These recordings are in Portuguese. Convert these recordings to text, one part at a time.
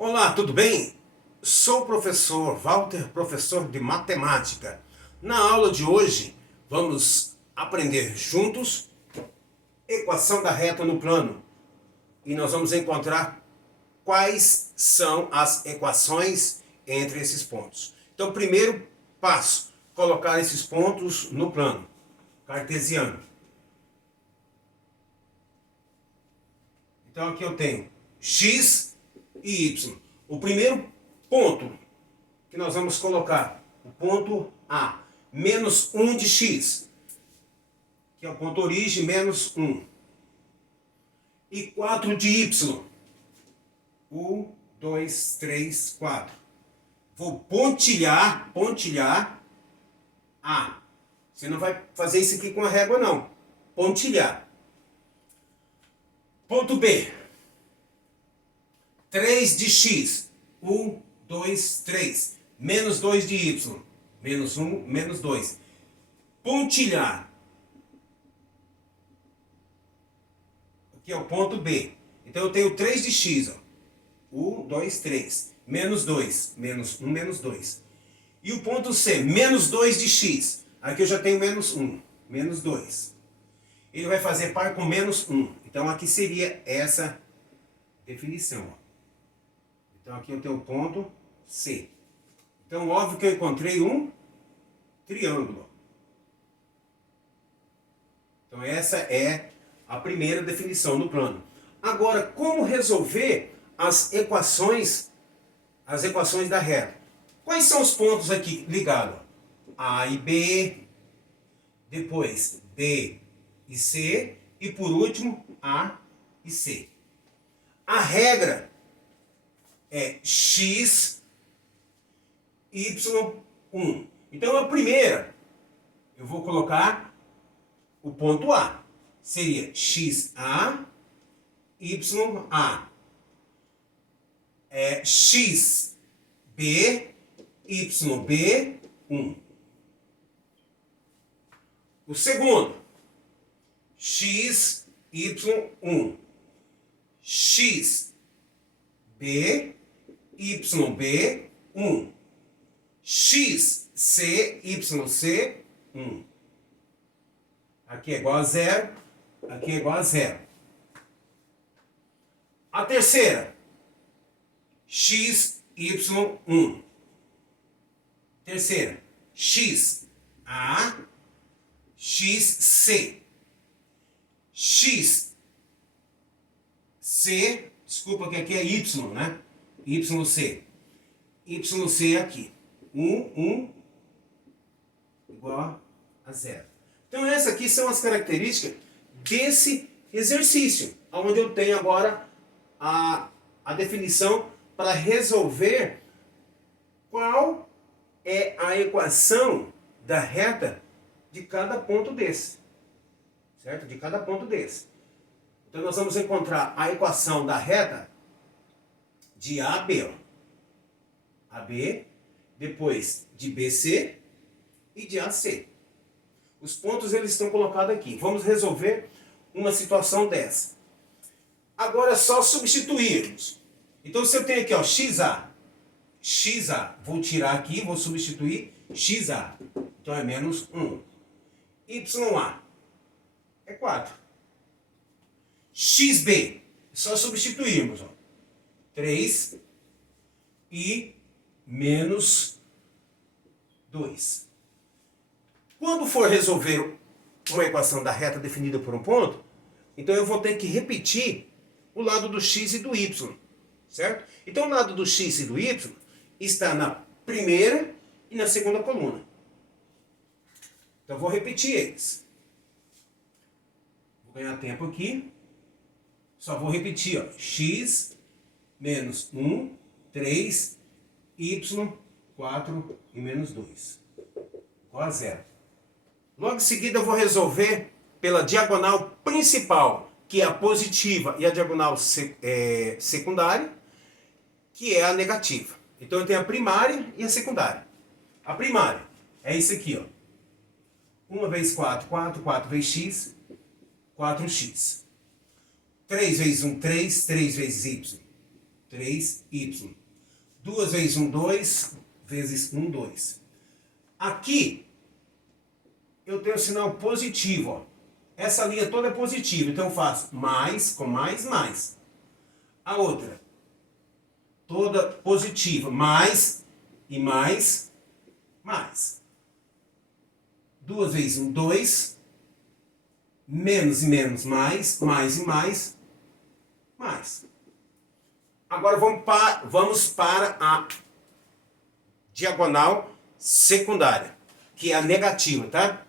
Olá, tudo bem? Sou o professor Walter, professor de matemática. Na aula de hoje, vamos aprender juntos equação da reta no plano. E nós vamos encontrar quais são as equações entre esses pontos. Então, primeiro passo, colocar esses pontos no plano cartesiano. Então, aqui eu tenho x e y. O primeiro ponto que nós vamos colocar, o ponto A, menos 1 de x, que é o ponto origem, menos 1. E 4 de y. 1, 2, 3, 4. Vou pontilhar A. Você não vai fazer isso aqui com a régua, não. Pontilhar. Ponto B. 3 de x. 1, 2, 3. Menos 2 de y. Menos 1, menos 2. Pontilhar. Aqui é o ponto B. Então eu tenho 3 de x. 1, 2, 3. Menos 2. Menos 1, menos 2. E o ponto C. Menos 2 de x. Aqui eu já tenho menos 1. Menos 2. Ele vai fazer par com menos 1. Então aqui seria essa definição. Então aqui eu tenho o ponto C. Então óbvio que eu encontrei um triângulo. Então essa é a primeira definição do plano. Agora, como resolver as equações da reta? Quais são os pontos aqui ligados? A e B, depois B e C, e por último A e C. A regra é x, y, 1. Então a primeira, eu vou colocar o ponto A. Seria xa, ya. Xb, yb, 1. O segundo, x, y1. X, b, yb, 1. X, c, yc, 1. Aqui é igual a 0, aqui é igual a 0. A terceira, x, y1. Terceira, x, a, x, c. X, c, desculpa que aqui é y, né? YC. YC aqui. 1 igual a 0. Então essas aqui são as características desse exercício, onde eu tenho agora a definição para resolver qual é a equação da reta de cada ponto desse. Certo? De cada ponto desse. Então nós vamos encontrar a equação da reta de A a B. Ó. AB, depois de BC e de AC. Os pontos eles estão colocados aqui. Vamos resolver uma situação dessa. Agora é só substituirmos. Então se eu tenho aqui, ó, xa, vou tirar aqui, vou substituir xa. Então é menos 1. Ya é 4. XB, só substituirmos, ó. 3 e menos 2. Quando for resolver uma equação da reta definida por um ponto, então eu vou ter que repetir o lado do x e do y, certo? Então o lado do x e do y está na primeira e na segunda coluna. Então eu vou repetir eles. Vou ganhar tempo aqui. Só vou repetir, ó. X menos 1, 3, y, 4 e menos 2. Igual a 0. Logo em seguida eu vou resolver pela diagonal principal, que é a positiva, e a diagonal secundária, que é a negativa. Então eu tenho a primária e a secundária. A primária é isso aqui, ó. 1 vezes 4, 4. 4 vezes x, 4x. 3 vezes 1, 3. 3 vezes y, 3y. 2 vezes 1, 2, vezes 1, 2. Aqui, eu tenho o sinal positivo, ó. Essa linha toda é positiva, então eu faço mais com mais, mais. A outra, toda positiva, mais e mais, mais. 2 vezes 1, 2. Menos e menos, mais e mais, mais. Agora vamos para a diagonal secundária, que é a negativa, tá?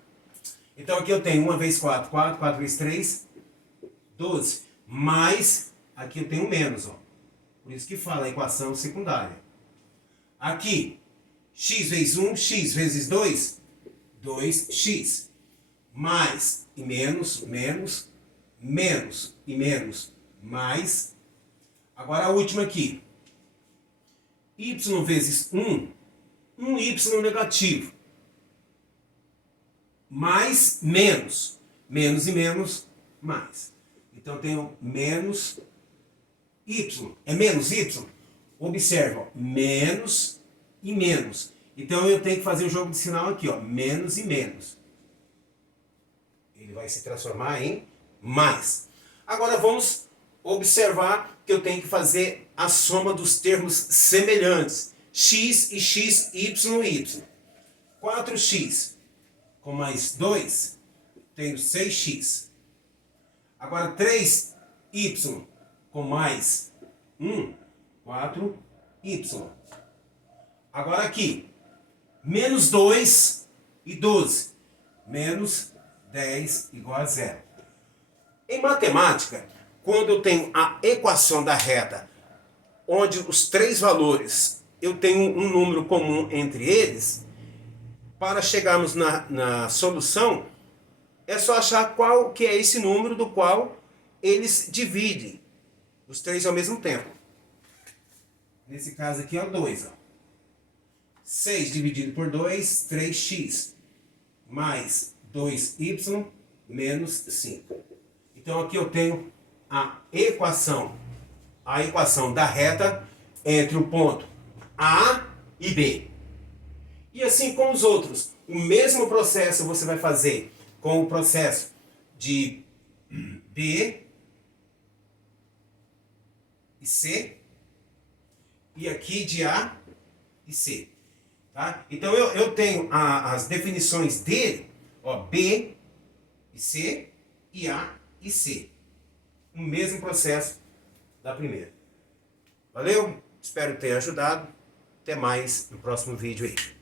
Então aqui eu tenho 1 vezes 4, 4, 4 vezes 3, 12. Mais, aqui eu tenho menos, ó. Por isso que fala a equação secundária. Aqui, x vezes 1, x vezes 2, 2x. Mais e menos, menos, menos e menos, mais. Agora a última aqui. Y vezes 1, 1y negativo. Mais, menos. Menos e menos, mais. Então eu tenho menos y. É menos y? Observa, ó, menos e menos. Então eu tenho que fazer o jogo de sinal aqui, ó, menos e menos. Ele vai se transformar em mais. Agora vamos observar que eu tenho que fazer a soma dos termos semelhantes. X e x, y, y. 4x com mais 2, tenho 6x. Agora 3y com mais 1, 4y. Agora aqui, menos 2 e 12. Menos 10 igual a 0. Em matemática, quando eu tenho a equação da reta, onde os três valores, eu tenho um número comum entre eles, para chegarmos na solução, é só achar qual que é esse número do qual eles dividem os três ao mesmo tempo. Nesse caso aqui é o 2. Ó. 6 dividido por 2, 3x. Mais 2y menos 5. Então aqui eu tenho a equação da reta entre o ponto A e B. E assim com os outros, o mesmo processo você vai fazer com o processo de B e C, e aqui de A e C. Tá? Então eu tenho as definições dele, ó, B e C e A e C. O mesmo processo da primeira. Valeu? Espero ter ajudado. Até mais no próximo vídeo aí.